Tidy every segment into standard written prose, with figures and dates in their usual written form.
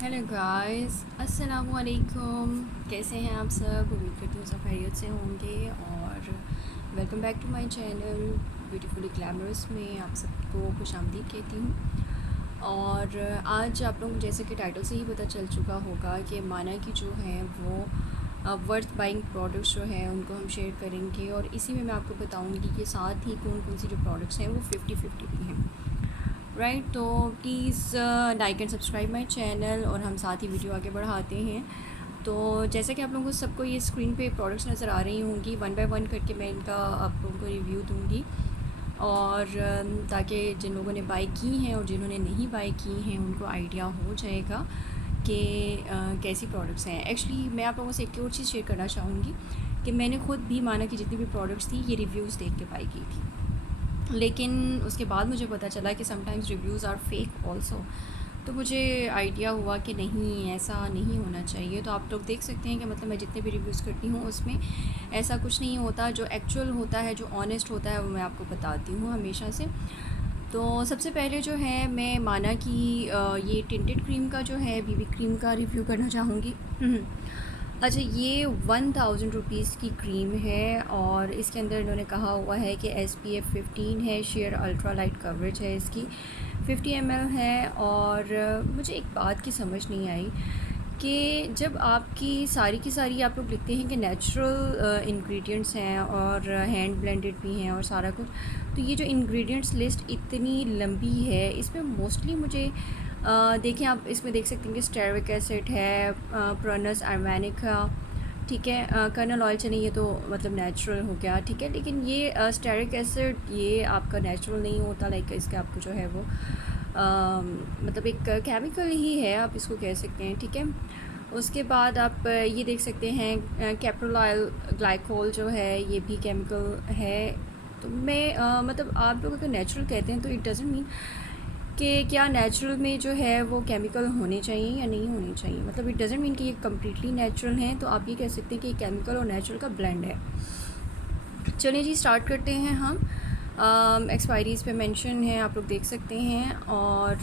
Hello guys, अस्सलाम वालेकुम। कैसे हैं आप सब? उम्मीद करती हूँ सब खैरियत से होंगे और welcome back to my channel beautifully glamorous में आप सबको खुशामदीद कहती हूँ। और आज आप लोगों को जैसे कि टाइटल से ही पता चल चुका होगा कि माना की जो है वो वर्थ बाइंग प्रोडक्ट्स जो हैं उनको हम शेयर करेंगे और इसी में मैं आपको बताऊँगी कि साथ ही कौन कौन सी जो प्रोडक्ट्स हैं वो 50-50 भी हैं। राइट, तो please like and subscribe my channel और हम साथ ही वीडियो आगे बढ़ाते हैं। तो जैसे कि आप लोगों को सबको ये स्क्रीन पे प्रोडक्ट्स नज़र आ रही होंगी, वन बाय वन करके मैं इनका आप लोगों को रिव्यू दूंगी और ताकि जिन लोगों ने बाई की हैं और जिन्होंने नहीं बाई की हैं उनको आइडिया हो जाएगा कि कैसी प्रोडक्ट्स हैं। एक्चुअली मैं आप लोगों से एक और चीज़ शेयर करना चाहूँगी कि मैंने खुद भी माना कि जितनी भी प्रोडक्ट्स थी ये रिव्यूज़ देख के बाई की थी, लेकिन उसके बाद मुझे पता चला कि sometimes reviews are fake also. तो मुझे आइडिया हुआ कि नहीं, ऐसा नहीं होना चाहिए। तो आप लोग देख सकते हैं कि मतलब मैं जितने भी रिव्यूज़ करती हूँ उसमें ऐसा कुछ नहीं होता। जो एक्चुअल होता है, जो ऑनेस्ट होता है, वो मैं आपको बताती हूँ हमेशा से। तो सबसे पहले जो है मैं माना कि ये टिंटेड क्रीम का जो है बीबी क्रीम का रिव्यू करना चाहूँगी। अच्छा, ये 1000 रुपीज़ की क्रीम है और इसके अंदर इन्होंने कहा हुआ है कि SPF 15 है, शेयर अल्ट्रा लाइट कवरेज है इसकी, 50 ml है। और मुझे एक बात की समझ नहीं आई कि जब आपकी सारी की सारी आप लोग लिखते हैं कि नेचुरल इंग्रेडिएंट्स हैं और हैंड ब्लेंडेड भी हैं और सारा कुछ, तो ये जो इंग्रेडिएंट्स लिस्ट इतनी लंबी है, इसमें मोस्टली मुझे देखें, आप इसमें देख सकते हैं कि स्टेरिक एसिड है, प्रोनस आर्मेनिका, ठीक है, कर्नल ऑयल, चलिए ये तो मतलब नेचुरल हो गया, ठीक है। लेकिन ये स्टेरिक एसिड ये आपका नेचुरल नहीं होता, लाइक इसका आपको जो है वो मतलब एक केमिकल ही है, आप इसको कह सकते हैं, ठीक है। उसके बाद आप ये देख सकते हैं कैप्रोलाइल ग्लाइकोल जो है ये भी केमिकल है। तो मैं मतलब आप लोग अगर नेचुरल कहते हैं तो इट डज़ंट मीन कि क्या नेचुरल में जो है वो केमिकल होने चाहिए या नहीं होने चाहिए। मतलब इट डज़ंट मीन कि ये कम्प्लीटली नेचुरल हैं, तो आप ये कह सकते हैं कि केमिकल और नेचुरल का ब्लेंड है। चलिए जी, स्टार्ट करते हैं हम। एक्सपायरीज़ पे मेंशन है, आप लोग देख सकते हैं, और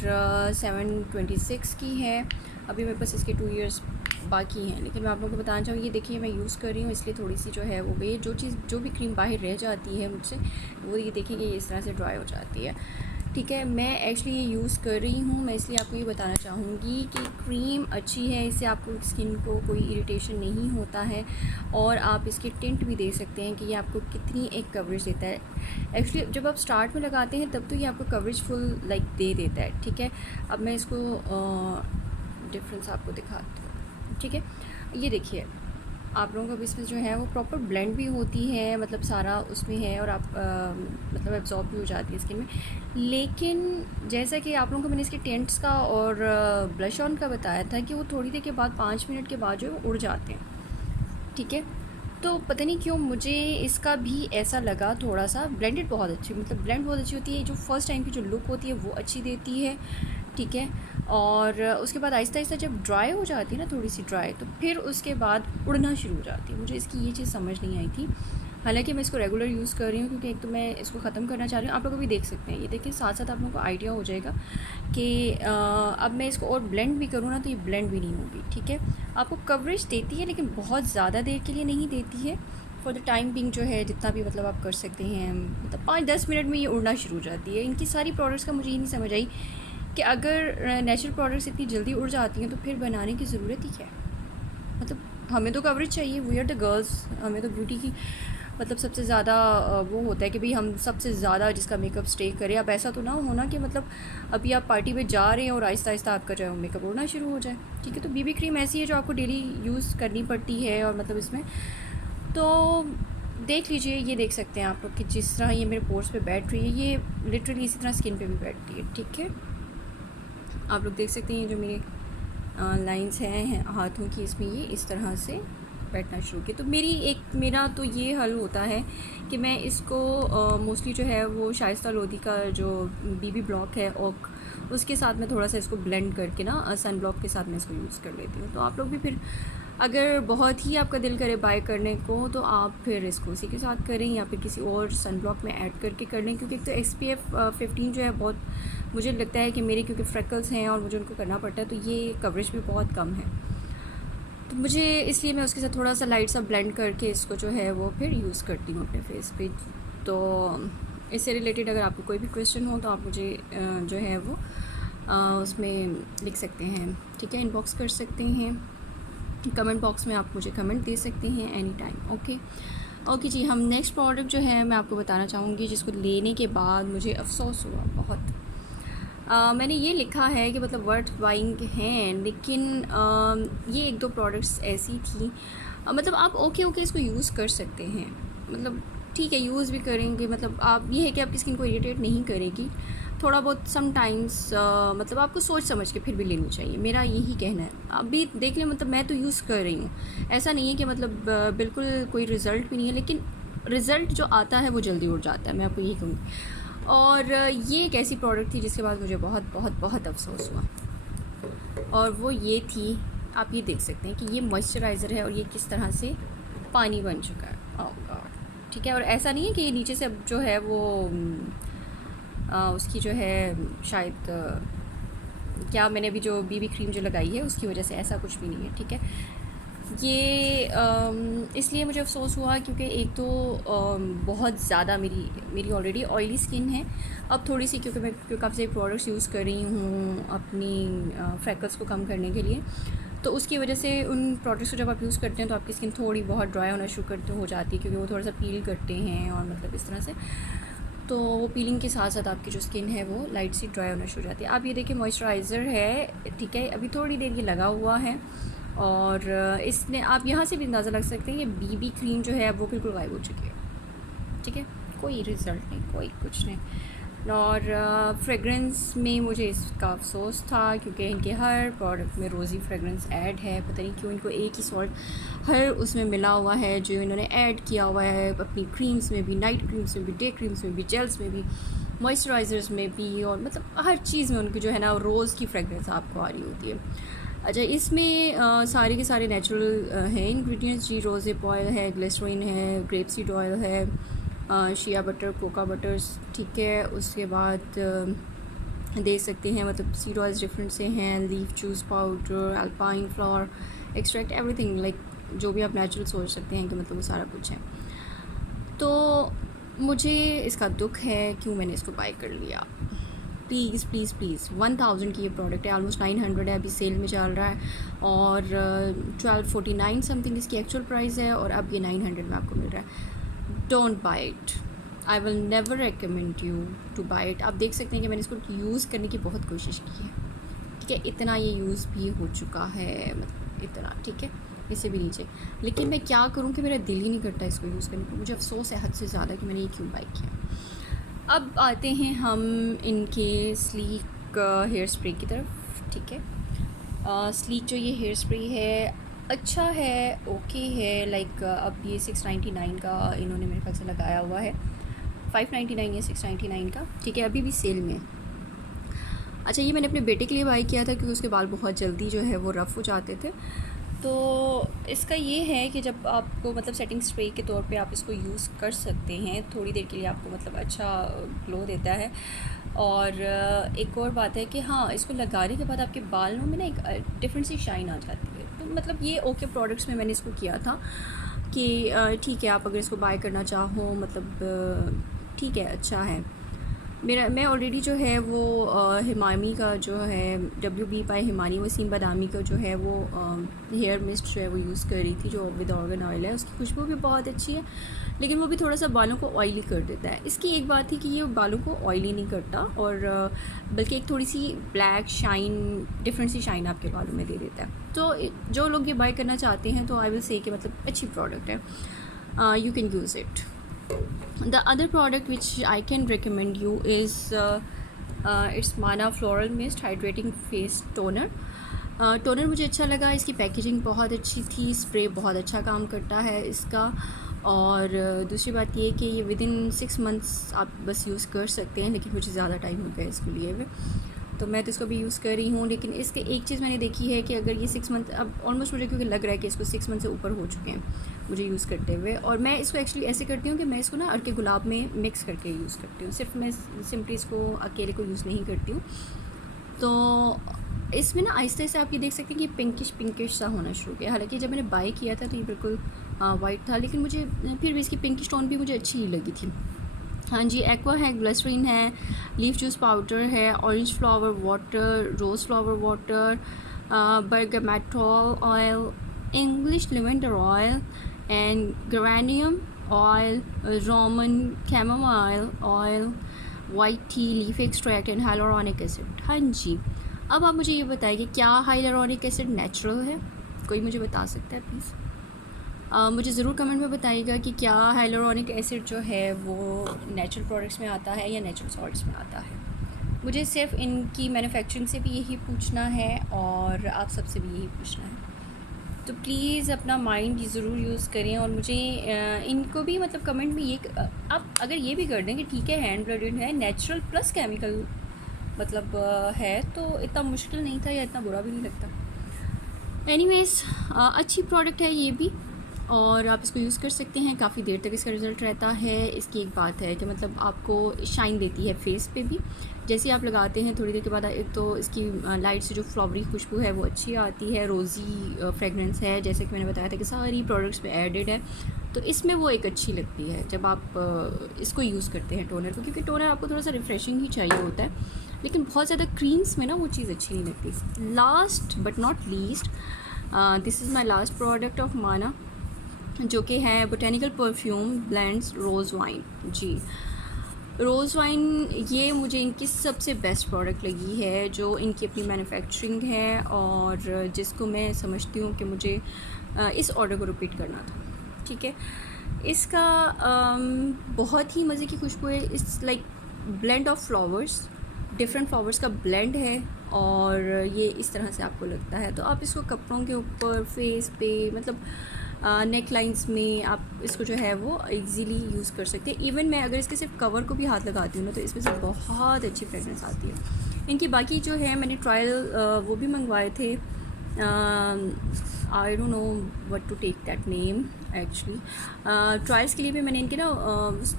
7/26 की है। अभी मेरे पास इसके 2 ईयर्स बाकी हैं, लेकिन मैं आप लोगों को बताना चाहूँगी, ये देखिए मैं यूज़ कर रही हूँ इसलिए थोड़ी सी जो है वो गई, जो भी क्रीम बाहर रह जाती है मुझसे वो ये देखिए कि ये इस तरह से ड्राई हो जाती है, ठीक है। मैं एक्चुअली ये यूज़ कर रही हूँ, मैं इसलिए आपको ये बताना चाहूँगी कि क्रीम अच्छी है, इससे आपको स्किन को कोई इरिटेशन नहीं होता है और आप इसके टिंट भी दे सकते हैं कि ये आपको कितनी एक कवरेज देता है। एक्चुअली जब आप स्टार्ट में लगाते हैं तब तो ये आपको कवरेज फुल लाइक दे देता है, ठीक है। अब मैं इसको डिफरेंस आपको दिखाती हूँ, ठीक है। ये देखिए, आप लोगों को इसमें जो है वो प्रॉपर ब्लेंड भी होती है, मतलब सारा उसमें है और आप मतलब एब्जॉर्ब भी हो जाती है स्किन में। लेकिन जैसा कि आप लोगों को मैंने इसके टेंट्स का और ब्लश ऑन का बताया था कि वो थोड़ी देर के बाद 5 मिनट के बाद जो है वो उड़ जाते हैं, ठीक है। तो पता नहीं क्यों मुझे इसका भी ऐसा लगा थोड़ा सा। ब्लेंडेड बहुत अच्छी, मतलब ब्लेंड बहुत अच्छी होती है, जो फर्स्ट टाइम की जो लुक होती है वो अच्छी देती है, ठीक है। और उसके बाद आहिस्ता आहिस्ता जब ड्राई हो जाती है ना, थोड़ी सी ड्राई, तो फिर उसके बाद उड़ना शुरू हो जाती है। मुझे इसकी ये चीज़ समझ नहीं आई थी। हालांकि मैं इसको रेगुलर यूज़ कर रही हूँ क्योंकि एक तो मैं इसको ख़त्म करना चाह रही हूँ। आप लोग भी देख सकते हैं, ये देखिए, साथ साथ आप लोगों को आइडिया हो जाएगा कि अब मैं इसको और ब्लेंड भी करूँ ना तो ये ब्लेंड भी नहीं होगी, ठीक है। आपको कवरेज देती है लेकिन बहुत ज़्यादा देर के लिए नहीं देती है। फॉर द टाइम बिंग जो है जितना भी मतलब आप कर सकते हैं, मतलब 5-10 मिनट में ये उड़ना शुरू हो जाती है। इनकी सारी प्रोडक्ट्स का मुझे ये नहीं समझ आई कि अगर नेचुरल प्रोडक्ट्स इतनी जल्दी उड़ जाती हैं तो फिर बनाने की ज़रूरत ही क्या है। मतलब हमें तो कवरेज चाहिए, वी आर द गर्ल्स, हमें तो ब्यूटी की मतलब सबसे ज़्यादा वो होता है कि भाई हम सबसे ज़्यादा जिसका मेकअप स्टे करे। अब ऐसा तो ना होना कि मतलब अभी आप पार्टी में जा रहे हैं और आहिस्ता आहिस्ता आपका जो है मेकअप उड़ना शुरू हो जाए, ठीक है। तो बीबी क्रीम ऐसी है जो आपको डेली यूज़ करनी पड़ती है और मतलब इसमें तो देख लीजिए, ये देख सकते हैं आप लोग कि जिस तरह ये मेरे पोर्स पे बैठ रही है, ये लिटरली इसी तरह स्किन पे भी बैठती है, ठीक है। आप लोग देख सकते हैं ये जो मेरे लाइंस हैं हाथों की, इसमें ये इस तरह से बैठना शुरू किया। तो मेरा तो ये हल होता है कि मैं इसको मोस्टली जो है वो शाइस्ता लोधी का जो बीबी ब्लॉक है ओक, उसके साथ में थोड़ा सा इसको ब्लेंड करके ना सन ब्लॉक के साथ मैं इसको यूज़ कर लेती हूँ। तो आप लोग भी फिर अगर बहुत ही आपका दिल करे बाय करने को तो आप फिर इसको उसी के साथ करें या फिर किसी और सन ब्लॉक में ऐड करके कर लें, क्योंकि एक तो SPF 15 जो है बहुत मुझे लगता है कि मेरे क्योंकि फ्रेकल्स हैं और मुझे उनको करना पड़ता है तो ये कवरेज भी बहुत कम है, तो मुझे इसलिए मैं उसके साथ थोड़ा सा लाइट सा ब्लेंड करके इसको जो है वो फिर यूज़ करती हूँ अपने फेस पे। तो इससे रिलेटेड अगर आपको कोई भी क्वेश्चन हो तो आप मुझे जो है वो उसमें लिख सकते हैं, ठीक है, इनबॉक्स कर सकते हैं, कमेंट बॉक्स में आप मुझे कमेंट दे सकते हैं एनी टाइम। ओके जी, हम नेक्स्ट प्रोडक्ट जो है मैं आपको बताना चाहूँगी जिसको लेने के बाद मुझे अफसोस हुआ बहुत। मैंने ये लिखा है कि मतलब वर्थ बाइंग हैं, लेकिन ये एक दो प्रोडक्ट्स ऐसी थी मतलब आप ओके इसको यूज़ कर सकते हैं, मतलब ठीक है यूज़ भी करेंगे, मतलब आप ये है कि आपकी स्किन को इरिटेट नहीं करेगी, थोड़ा बहुत समटाइम्स मतलब आपको सोच समझ के फिर भी लेनी चाहिए, मेरा यही कहना है। अभी देख लें, मतलब मैं तो यूज़ कर रही हूँ, ऐसा नहीं है कि मतलब बिल्कुल कोई रिज़ल्ट भी नहीं है, लेकिन रिज़ल्ट जो आता है वो जल्दी उड़ जाता है, मैं आपको यही कहूँगी। और ये एक ऐसी प्रोडक्ट थी जिसके बाद मुझे बहुत बहुत बहुत अफसोस हुआ, और वो ये थी, आप ये देख सकते हैं कि ये मॉइस्चराइज़र है और ये किस तरह से पानी बन चुका है। ओह गॉड, ठीक है, और ऐसा नहीं है कि नीचे से अब जो है वो उसकी जो है शायद क्या मैंने अभी जो BB क्रीम जो लगाई है उसकी वजह से, ऐसा कुछ भी नहीं है, ठीक है। ये इसलिए मुझे अफसोस हुआ क्योंकि एक तो बहुत ज़्यादा मेरी ऑलरेडी ऑयली स्किन है, अब थोड़ी सी क्योंकि काफ़ी प्रोडक्ट्स यूज़ कर रही हूँ अपनी फ्रैकल्स को कम करने के लिए, तो उसकी वजह से उन प्रोडक्ट्स को जब आप यूज़ करते हैं तो आपकी स्किन थोड़ी बहुत ड्राई होना शुरू करते हो जाती है, क्योंकि वो थोड़ा सा पील करते हैं और मतलब इस तरह से, तो वो पीलिंग के साथ साथ आपकी जो स्किन है वो लाइट सी ड्राई होना शुरू हो जाती है। आप ये देखिए मॉइस्चराइज़र है, ठीक है, अभी थोड़ी देर ये लगा हुआ है और इसने आप यहाँ से भी अंदाज़ा लग सकते हैं ये BB क्रीम जो है वो बिल्कुल गायब हो चुकी है, ठीक है, कोई रिज़ल्ट नहीं, कोई कुछ नहीं। और फ्रेगरेंस में मुझे इसका अफसोस था क्योंकि इनके हर प्रोडक्ट में रोज़ी फ्रेगरेंस ऐड है, पता नहीं क्यों इनको एक ही सॉल्ट हर उसमें मिला हुआ है जो इन्होंने ऐड किया हुआ है अपनी क्रीम्स में भी, नाइट क्रीम्स में भी, डे क्रीम्स में भी, जेल्स में भी, मॉइस्चराइज़र्स में भी, और मतलब हर चीज़ में उनकी जो है ना रोज़ की फ्रेगरेंस आपको आ रही होती है। अच्छा, इसमें सारे के सारे नेचुरल हैं इंग्रेडिएंट्स जी, रोज़ेप ऑयल है, ग्लिसरीन है, ग्रेप सीड ऑयल है, शिया बटर, कोका बटर्स, ठीक है, उसके बाद देख सकते हैं मतलब सीड ऑयल्स डिफरेंट से हैं, leaf juice powder, alpine flower extract, everything like जो भी आप नेचुरल सोच सकते हैं कि मतलब वो सारा कुछ है। तो मुझे इसका दुख है क्यों मैंने इसको बाय कर लिया। प्लीज़ 1000 की ये प्रोडक्ट है, ऑलमोस्ट 900 है, अभी सेल में चल रहा है, और 1249 समथिंग इसकी एक्चुअल प्राइस है, और अब ये 900 में आपको मिल रहा है। Don't buy it, I will never recommend you to buy it. आप देख सकते हैं कि मैंने इसको यूज़ करने की बहुत कोशिश की है, ठीक है, इतना ये यूज़ भी हो चुका है, मतलब इतना, ठीक है, इससे भी नीचे, लेकिन मैं क्या करूँ कि मेरा दिल ही नहीं करता इसको यूज़ करने को, मुझे अफसोस है हद से ज़्यादा कि मैंने ये क्यों बाय किया। अब आते हैं हम इनके स्लीक हेयर स्प्रे की तरफ, ठीक है। स्लीक जो ये हेयर स्प्रे है अच्छा है, ओके है, लाइक अब ये 699 का इन्होंने मेरे ख्याल से लगाया हुआ है, 599 या 699 का, ठीक है, अभी भी सेल में। अच्छा, ये मैंने अपने बेटे के लिए बाय किया था क्योंकि उसके बाल बहुत जल्दी जो है वो रफ़ हो जाते थे, तो इसका ये है कि जब आपको मतलब सेटिंग स्प्रे के तौर पे आप इसको यूज़ कर सकते हैं, थोड़ी देर के लिए आपको मतलब अच्छा ग्लो देता है। और एक और बात है कि हाँ, इसको लगाने के बाद आपके बालों में ना एक डिफरेंट सी शाइन आ जाती है, तो मतलब ये ओके प्रोडक्ट्स में मैंने इसको किया था कि ठीक है, आप अगर इसको बाय करना चाहो मतलब ठीक है, अच्छा है। मैं ऑलरेडी जो है वो हिमामी का जो है WB बाय हिमानी वसीम बादामी का जो है वो हेयर मिस्ट जो है वो यूज़ कर रही थी, जो विद ऑर्गन ऑयल है, उसकी खुशबू भी बहुत अच्छी है, लेकिन वो भी थोड़ा सा बालों को ऑयली कर देता है। इसकी एक बात थी कि ये बालों को ऑयली नहीं करता, और बल्कि एक थोड़ी सी ब्लैक शाइन, डिफरेंट सी शाइन आपके बालों में दे देता है। तो जो लोग ये बाय करना चाहते हैं तो आई विल से कि मतलब अच्छी प्रोडक्ट है, you can use it. The other product which I can recommend you is it's Mana Floral Mist Hydrating Face Toner. Toner मुझे अच्छा लगा, इसकी पैकेजिंग बहुत अच्छी थी, स्प्रे बहुत अच्छा काम करता है इसका, और दूसरी बात ये कि ये विदिन 6 मंथ्स आप बस यूज़ कर सकते हैं, लेकिन मुझे ज़्यादा टाइम हो गया इसको लिए हुए, तो मैं तो इसको भी यूज़ कर रही हूँ। लेकिन इसके एक चीज़ मैंने देखी है कि अगर ये 6 मंथ अब ऑलमोस्ट मुझे क्योंकि लग रहा है कि इसको 6 मंथ से ऊपर हो चुके हैं मुझे यूज़ करते हुए, और मैं इसको एक्चुअली ऐसे करती हूँ कि मैं इसको ना अर्के गुलाब में मिक्स करके यूज़ करती हूँ। सिर्फ मैं सिंपली इसको अकेले को यूज़ नहीं करती हूँ। तो इसमें ना आहिस्ते आहिस्ते आप ये देख सकते हैं कि पिंकिश सा होना शुरू हो गया। हालांकि जब मैंने बाय किया था तो ये बिल्कुल वाइट था, लेकिन मुझे फिर भी इसकी पिंकिश टोन भी मुझे अच्छी ही लगी थी। हाँ जी, एक्वा है, ग्लिसरीन है, लीफ जूस पाउडर है, orange flower water, rose flower water, bergamotol oil, English lavender oil and geranium oil, Roman chamomile oil, white tea, leaf extract and hyaluronic acid. हाँ जी, अब आप मुझे ये बताइए कि क्या हाइलुरोनिक एसिड नेचुरल है? कोई मुझे बता सकता है प्लीज़? मुझे ज़रूर कमेंट में बताइएगा कि क्या हाइलुरोनिक एसिड जो है वो नेचुरल प्रोडक्ट्स में आता है या नेचुरल सॉल्ट्स में आता है। मुझे सिर्फ इनकी मैन्युफैक्चरिंग से भी यही पूछना है और आप सबसे भी यही पूछना है। तो प्लीज़ अपना माइंड ज़रूर यूज़ करें, और मुझे इनको भी मतलब कमेंट में ये आप अगर ये भी कर दें कि ठीक है हैंड ब्लेंडेड है, नेचुरल प्लस केमिकल मतलब है, तो इतना मुश्किल नहीं था या इतना बुरा भी नहीं लगता। एनीवेज़ अच्छी प्रोडक्ट है ये भी, और आप इसको यूज़ कर सकते हैं। काफ़ी देर तक इसका रिज़ल्ट रहता है। इसकी एक बात है कि मतलब आपको शाइन देती है फेस पे भी। जैसे आप लगाते हैं थोड़ी देर के बाद एक तो इसकी लाइट से जो फ्लावरी खुशबू है वो अच्छी आती है, रोज़ी फ्रेगरेंस है, जैसे कि मैंने बताया था कि सारी प्रोडक्ट्स में एडेड है। तो इसमें वो एक अच्छी लगती है जब आप इसको यूज़ करते हैं टोनर को, क्योंकि टोनर आपको थोड़ा सा रिफ़्रेशिंग ही चाहिए होता है, लेकिन बहुत ज़्यादा क्रीम्स में ना वो चीज़ अच्छी नहीं लगती। Last but not least, this is my last product of माना, जो कि है बोटेनिकल परफ्यूम ब्लेंड्स रोज़ वाइन। जी, रोज़ वाइन ये मुझे इनकी सबसे बेस्ट प्रोडक्ट लगी है, जो इनकी अपनी मैन्युफैक्चरिंग है और जिसको मैं समझती हूँ कि मुझे इस ऑर्डर को रिपीट करना था। ठीक है, इसका बहुत ही मज़े की खुशबू है। It's like blend of flowers, different flowers का ब्लेंड है, और ये इस तरह से आपको लगता है। तो आप इसको कपड़ों के ऊपर, फेस पे, मतलब नेक लाइंस में आप इसको जो है वो इजीली यूज़ कर सकते हैं। इवन मैं अगर इसके सिर्फ कवर को भी हाथ लगाती हूँ ना तो इसमें से बहुत अच्छी फ्रेगरेंस आती है। इनकी बाकी जो है मैंने ट्रायल वो भी मंगवाए थे, I don't know what to take that name actually. Trials के लिए भी मैंने इनके ना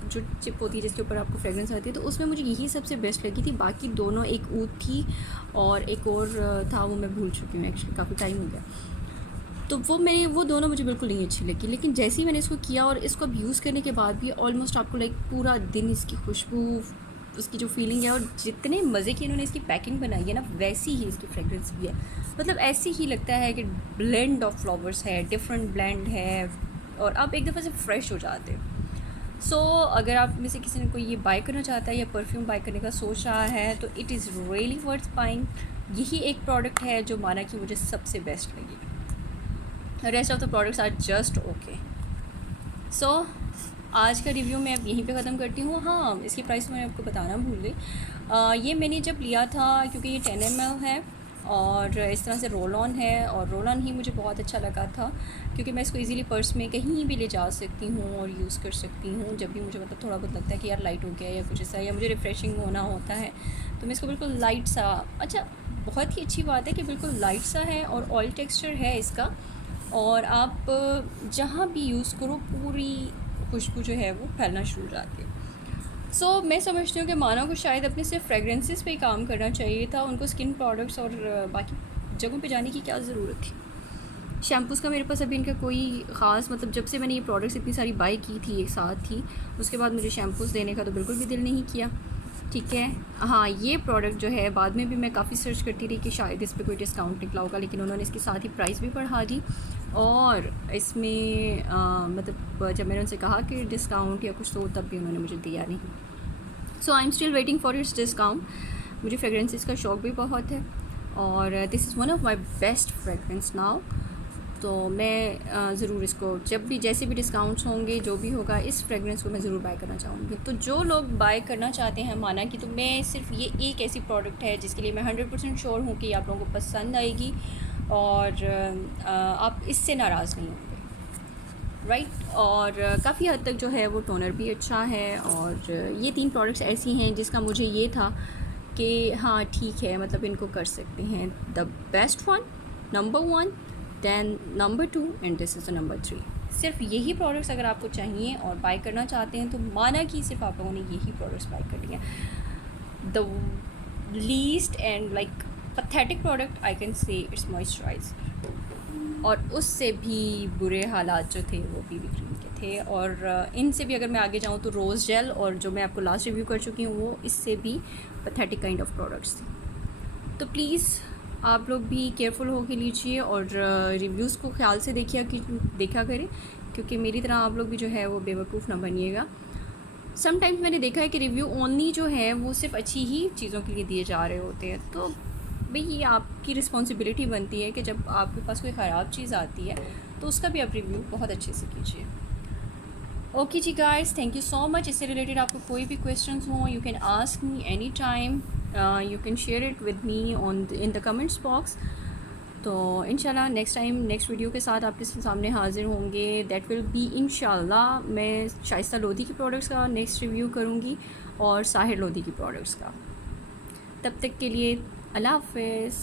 जो चिप होती है जिसके ऊपर आपको फ्रेगरेंस आती है, तो उसमें मुझे यही सबसे बेस्ट लगी थी। बाकी दोनों, एक ऊद थी और एक और था, वो मैं भूल चुकी हूँ एक्चुअली, काफ़ी टाइम हो गया। तो वो दोनों मुझे बिल्कुल नहीं अच्छी लगी। लेकिन जैसे ही मैंने इसको किया और इसको अब यूज़ करने के बाद भी ऑलमोस्ट आपको लाइक पूरा दिन इसकी खुशबू, उसकी जो फीलिंग है, और जितने मज़े की इन्होंने इसकी पैकिंग बनाई है ना, वैसी ही इसकी फ्रेगरेंस भी है। मतलब ऐसे ही लगता है कि ब्लेंड ऑफ फ्लावर्स है, डिफरेंट ब्लेंड है, और आप एक दफ़ा से फ्रेश हो जाते हो। सो अगर आप में से किसी ने कोई ये बाय करना चाहता है या परफ्यूम बाय करने का सोच रहा है, तो it is really worth buying. यही एक प्रोडक्ट है जो माना कि मुझे सबसे बेस्ट लगी। Rest of the products are just okay. So आज का रिव्यू मैं अब यहीं पे ख़त्म करती हूँ। हाँ, इसकी प्राइस मैंने आपको बताना भूल गई। ये मैंने जब लिया था, क्योंकि ये 10 ml है और इस तरह से रोल ऑन है, और रोल ऑन ही मुझे बहुत अच्छा लगा था, क्योंकि मैं इसको इजीली पर्स में कहीं भी ले जा सकती हूँ और यूज़ कर सकती हूँ। जब भी मुझे मतलब थोड़ा बहुत लगता है कि यार लाइट हो गया या कुछ ऐसा, या मुझे रिफ़्रेशिंग होना होता है, तो मैं इसको बिल्कुल लाइट सा, अच्छा बहुत ही अच्छी बात है कि बिल्कुल लाइट सा है और ऑयल टेक्स्चर है इसका, और आप जहाँ भी यूज़ करो पूरी खुशबू जो है वो फैलना शुरू हो जाती है। सो मैं समझती हूँ कि माना को शायद अपने सिर्फ फ्रेगरेंसेस पे ही काम करना चाहिए था, उनको स्किन प्रोडक्ट्स और बाकी जगहों पे जाने की क्या ज़रूरत थी। शैम्पूज़ का मेरे पास अभी इनका कोई ख़ास, मतलब जब से मैंने ये प्रोडक्ट्स इतनी सारी बाई की थी एक साथ ही, उसके बाद मुझे शैम्पूज़ देने का तो बिल्कुल भी दिल नहीं किया। ठीक है, हाँ, ये प्रोडक्ट जो है बाद में भी मैं काफ़ी सर्च करती रही कि शायद इस पर कोई डिस्काउंट निकला होगा, लेकिन उन्होंने इसके साथ ही प्राइस भी बढ़ा दी, और इसमें मतलब जब मैंने उनसे कहा कि डिस्काउंट या कुछ, तो तब भी उन्होंने मुझे दिया नहीं। So I am still waiting for its discount. मुझे फ्रेगरेंसेस का शौक़ भी बहुत है, और this is one of my best fragrance now. तो मैं ज़रूर इसको जब भी जैसे भी डिस्काउंट्स होंगे, जो भी होगा, इस फ्रेगरेंस को मैं ज़रूर बाय करना चाहूँगी। तो जो लोग बाय करना चाहते हैं माना कि, तो मैं सिर्फ ये एक ऐसी प्रोडक्ट है जिसके लिए मैं 100% श्योर हूँ कि आप लोगों को पसंद आएगी और आप इससे नाराज़ नहीं होंगे, राइट। और काफ़ी हद तक जो है वो टोनर भी अच्छा है, और ये 3 प्रोडक्ट्स ऐसी हैं जिसका मुझे ये था कि हाँ ठीक है, मतलब इनको कर सकते हैं। The best one, number 1, than number 2 and this is the number 3। सिर्फ यही प्रोडक्ट्स अगर आपको चाहिए और बाय करना चाहते हैं तो माना कि सिर्फ आप लोगों ने यही प्रोडक्ट्स बाय कर लिए। The least and like pathetic product I can say it's moisturiser, और उससे भी बुरे हालात जो थे वो बीबी क्रीम के थे। और इनसे भी अगर मैं आगे जाऊँ तो रोज़ जेल, और जो मैं आपको लास्ट रिव्यू कर चुकी हूँ वो इससे भी पथेटिक काइंड ऑफ प्रोडक्ट्स थे। तो प्लीज़ आप लोग भी केयरफुल होकर लीजिए और रिव्यूज़ को ख्याल से देखा करें, क्योंकि मेरी तरह आप लोग भी जो है वो बेवकूफ़ ना बनिएगा। समटाइम्स मैंने देखा है कि रिव्यू ओनली जो है वो सिर्फ अच्छी ही चीज़ों के लिए दिए जा रहे होते हैं। तो भाई ये आपकी रिस्पॉन्सिबिलिटी बनती है कि जब आपके पास कोई ख़राब चीज़ आती है तो उसका भी आप रिव्यू बहुत अच्छे से कीजिए। ओके जी guys, thank you so much. इससे रिलेटेड आपको कोई भी क्वेश्चंस हों, you can ask me any time, you can share it with me in the comments box. तो इंशाल्लाह नेक्स्ट टाइम नेक्स्ट वीडियो के साथ आपके सामने हाज़िर होंगे। दैट विल बी इंशाल्लाह मैं शाइस्ता लोधी की प्रोडक्ट्स का नेक्स्ट रिव्यू करूँगी और साहिर लोधी की प्रोडक्ट्स का। तब तक के लिए अल्लाह हाफ़िज़।